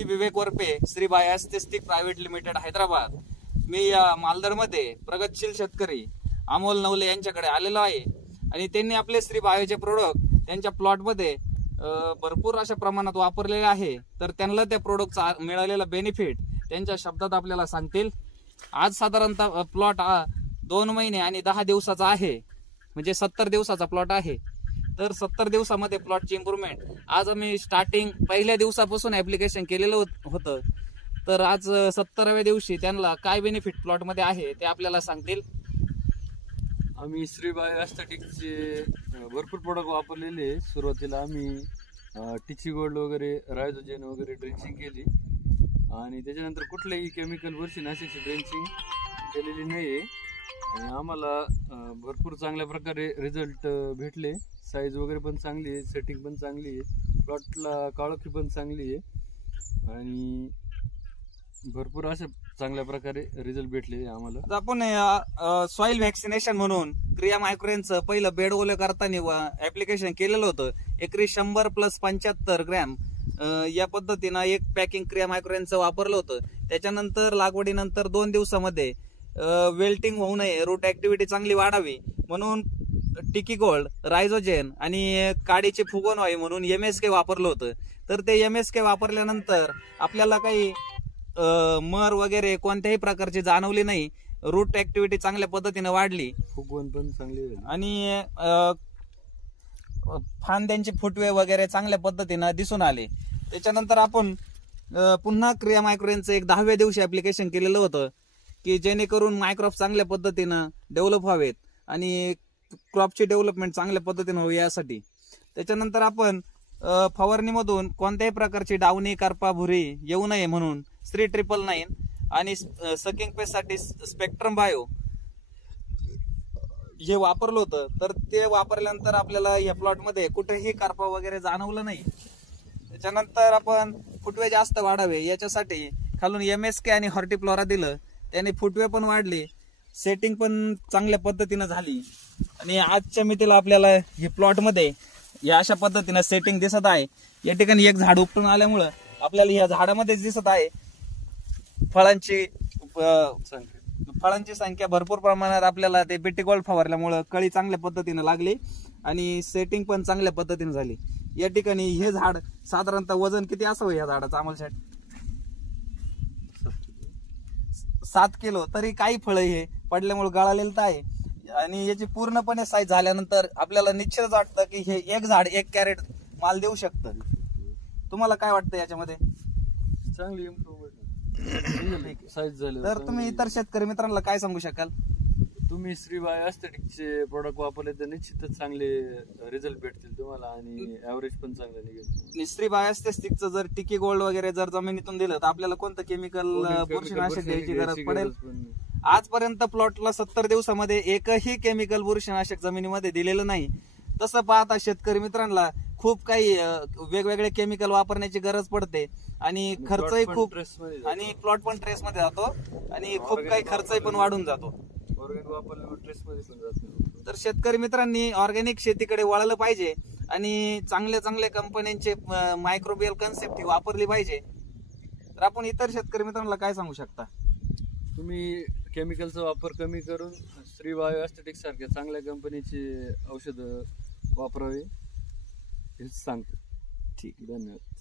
विवेक Varpe, Shri बायोस्थेटिक private limited Hyderabad. मी मालदरमध्ये प्रगतशील शेतकरी अमोल नवले यांच्याकडे आलेलो आहे आणि त्यांनी आपले श्री बायोचे प्रोडक्ट त्यांच्या प्लॉटमध्ये भरपूर अशा प्रमाणात वापरलेले आहे। तर त्यांना त्या प्रोडक्टचा मिळालेला बेनिफिट त्यांच्या शब्दात आपल्याला सांगतील। आज साधारणतः प्लॉट 2 महिने आणि 10 दिवसाचा आहे, म्हणजे 70 दिवसाचा प्लॉट आहे। तर 70 दिवसामध्ये प्लॉटची इम्प्रूव्हमेंट आज आम्ही स्टार्टिंग पहिल्या दिवसापासून ऍप्लिकेशन केलेलं होतं। तर आज 70व्या दिवशी त्यांना काय बेनिफिट प्लॉट मध्ये आहे ते आपल्याला सांगतील। आम्ही श्री बायोस्थेटिकचे भरपूर प्रोडक्ट वापरलेले। सुरुवातीला आम्ही टिची गोल्ड वगैरे रायझोजेन वगैरे ड्रेंचिंग केली आणि त्याच्यानंतर कुठल्याही केमिकल बुरशीनाशकाची ड्रेंचिंग केलेली नाही आणि आम्हाला भरपूर चांगल्या प्रकारे रिझल्ट भेटले। साईज वगैरे पण चांगली आहे, सेटिंग पण चांगली आहे, प्लॉटला काळोखी पण चांगली आहे आणि भरपूर अशा चांगल्या प्रकारे रिझल्ट भेटले आम्हाला। आपण सॉइल व्हॅक्सिनेशन म्हणून क्रिया मायक्रोनचं पहिलं बेड ओले करताना ऍप्लिकेशन केलेलं होतं। एकरी 100 + 75 ग्रॅम या पद्धतीनं एक पॅकिंग क्रिया मायक्रोनचं वापरलं होतं। त्याच्यानंतर लागवडीनंतर 2 दिवसामध्ये वेल्टिंग होऊ नये, रूट ऍक्टिव्हिटी चांगली वाढावी म्हणून टिकी गोल्ड, रायझोजेन आणि काडीचे फुगवण व्हावे म्हणून MSK वापरलं होतं। तर ते MSK वापरल्यानंतर आपल्याला काही मर वगैरे कोणत्याही प्रकारची जाणवली नाही, रूट ऍक्टिव्हिटी चांगल्या पद्धतीने वाढली, फुगवण पण चांगली आणि फांद्यांचे फुटवे वगैरे चांगल्या पद्धतीने दिसून आले। त्याच्यानंतर आपण पुन्हा क्रिया मायक्रोनचं एक 10व्या दिवशी ऍप्लिकेशन केलेलं होतं की जेणेकरून मायक्रॉप चांगल्या पद्धतीनं डेव्हलप व्हावेत आणि क्रॉपची डेव्हलपमेंट चांगल्या पद्धतीने होईल यासाठी। त्याच्यानंतर आपण फवारणीमधून कोणत्याही प्रकारची डावणी, करपा, भुरी येऊ नये म्हणून श्री 999 आणि सकिंग पेस्टसाठी स्पेक्ट्रम बायो हे वापरलं होतं। तर ते वापरल्यानंतर आपल्याला या प्लॉटमध्ये कुठेही करपा वगैरे जाणवलं नाही। त्याच्यानंतर आपण फुटवे जास्त वाढावे याच्यासाठी खालून MSK आणि हॉर्टिफ्लोरा दिलं, त्याने फुटवे पण वाढले, सेटिंग पण चांगल्या पद्धतीनं झाली आणि आजच्या मितीला आपल्याला हे प्लॉट मध्ये या अशा पद्धतीनं सेटिंग दिसत आहे। या ठिकाणी एक झाड उपटून आल्यामुळं आपल्याला या झाडामध्ये दिसत आहे फळांची संख्या भरपूर प्रमाणात आपल्याला ते बीटी गोल्ड फवारल्यामुळं कळी चांगल्या पद्धतीने लागली आणि सेटिंग पण चांगल्या पद्धतीने झाली। या ठिकाणी हे झाड साधारणतः वजन किती असावं या झाडाचं अमोल शेठ? 7 किलो। तरी काही फळ हे पडल्यामुळे गळालेलं आहे आणि याची पूर्णपणे साईज झाल्यानंतर आपल्याला निश्चितच वाटतं की हे एक झाड 1 कॅरेट माल देऊ शकतं। तुम्हाला काय वाटतं याच्यामध्ये? चांगली इम्प्रूव्हमेंट साईज झाली। तर तुम्ही इतर शेतकरी मित्रांना काय सांगू शकाल? तुम्ही श्री बायोस्थेटिकचे प्रोडक्ट वापरले तर निश्चितच चांगले रिझल्ट भेटतील तुम्हाला आणि ऍव्हरेज पण चांगलं निघेल। श्री बायोस्थेटिकचं जर टिकी गोल्ड वगैरे जर जमिनीतून दिलं तर आपल्याला कोणतं केमिकल बुरशीनाशक द्यायची गरज पडेल? आजपर्यंत प्लॉटला 70 दिवसामध्ये एकही केमिकल बुरशीनाशक जमिनीमध्ये दिलेलं नाही। तसं पाहता शेतकरी मित्रांना खूप काही वेगवेगळे केमिकल वापरण्याची गरज पडते आणि खर्चही खूप, आणि प्लॉट पण ट्रेस मध्ये जातो आणि खूप काही खर्चही पण वाढून जातो। तर शेतकरी मित्रांनी ऑर्गॅनिक शेतीकडे वळलं पाहिजे आणि चांगल्या कंपन्यांचे मायक्रोबियल कन्सेप्ट वापरली पाहिजे। तर आपण इतर शेतकरी मित्रांना काय सांगू शकता? तुम्ही केमिकलचा वापर कमी करून श्री बायोस्थेटिक सारख्या चांगल्या कंपनीचे औषध वापरावे हेच सांगतो। ठीक, धन्यवाद।